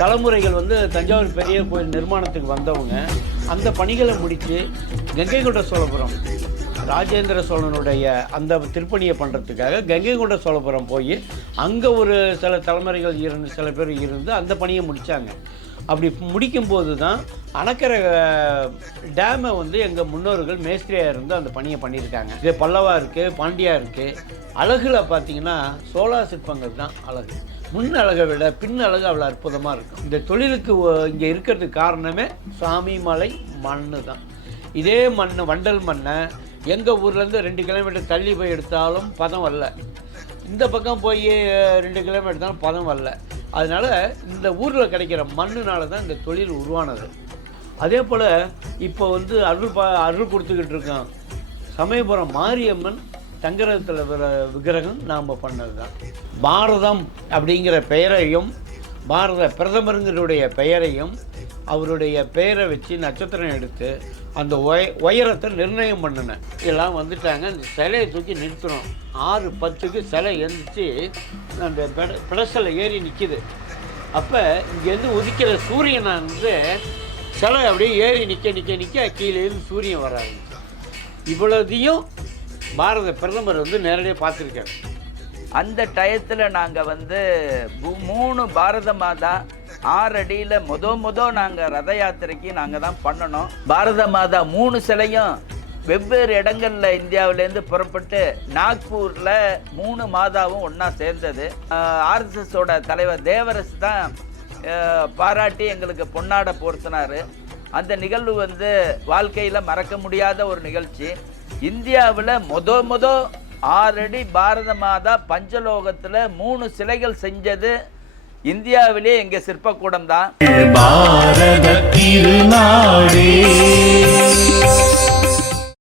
தலைமுறைகள் வந்து தஞ்சாவூர் பெரிய கோயில் நிர்மாணத்துக்கு வந்தவங்க அந்த பணிகளை முடித்து கங்கை கொண்ட சோழபுரம் ராஜேந்திர சோழனுடைய அந்த திருப்பணியை பண்ணுறதுக்காக கங்கை கொண்ட சோழபுரம் போய் அங்கே ஒரு சில தலைமுறைகள் இருந்து சில பேர் இருந்து அந்த பணியை முடித்தாங்க அப்படி முடிக்கும்போது தான் அணக்கரை டேமை வந்து எங்கள் முன்னோர்கள் மேஸ்திரியாக இருந்து அந்த பணியை பண்ணியிருக்காங்க. இது பல்லவா இருக்குது பாண்டியா இருக்குது அழகில் பார்த்தீங்கன்னா சோழா சிற்பங்கள் தான் அழகு. முன் அழகை விட பின் அழகு அவ்வளோ அற்புதமாக இருக்கும். இந்த தொழிலுக்கு இங்கே இருக்கிறதுக்கு காரணமே சாமி மலை மண்ணு தான். இதே மண் வண்டல் மண்ணை எங்கள் ஊர்லேருந்து ரெண்டு கிலோமீட்டர் தள்ளி போய் எடுத்தாலும் பதம் வரல. இந்த பக்கம் போய் ரெண்டு கிலோமீட்டர் தான் பதம் வரல. அதனால் இந்த ஊரில் கிடைக்கிற மண்ணுனால தான் இந்த தொழில் உருவானது. அதே போல் இப்போ வந்து அருள் பா அருள் கொடுத்துக்கிட்டு இருக்கோம். சமயபுரம் மாரியம்மன் தங்கரத்தில் விக்கிரகம் நாம் பண்ணது தான் பாரதம் அப்படிங்கிற பெயரையும் பாரத பிரதமருங்களுடைய பெயரையும் அவருடைய பெயரை வச்சு நட்சத்திரம் எடுத்து அந்த ஒய உயரத்தை நிர்ணயம் பண்ணினேன் எல்லாம் வந்துட்டாங்க. அந்த சிலையை தூக்கி நிறுத்தணும் ஆறு பத்துக்கு சிலை எழுந்துச்சு அந்த பெட பிடசில் ஏறி நிற்கிது அப்போ இங்கேருந்து உதிக்கிற சூரியனை வந்து சிலை அப்படியே ஏறி நிற்க நிற்க நிற்க கீழே இருந்து சூரியன் வராது இவ்வளோதையும் பாரத பிரதமர் வந்து நேரடியாக பார்த்துருக்காரு. அந்த டயத்தில் நாங்கள் வந்து மூணு பாரத மாதா ஆறு அடியில் முத முத நாங்கள் ரத யாத்திரைக்கு நாங்கள் தான் பண்ணணும். பாரத மாதா மூணு சிலையும் வெவ்வேறு இடங்களில் இந்தியாவிலேருந்து புறப்பட்டு நாக்பூரில் மூணு மாதாவும் ஒன்றா சேர்ந்தது. ஆர்எஸ்எஸோட தலைவர் தேவரஸ் தான் பாராட்டி எங்களுக்கு பொன்னாடை போர்த்தினார். அந்த நிகழ்வு வந்து வாழ்க்கையில் மறக்க முடியாத ஒரு நிகழ்ச்சி. இந்தியாவில் முத முத ஆறடி பாரத மாதா பஞ்சலோகத்தில் மூணு சிலைகள் செஞ்சது. இந்தியாவிலே எங்கள் சிற்பக்கூடம் தான் பாரத திருநாடே.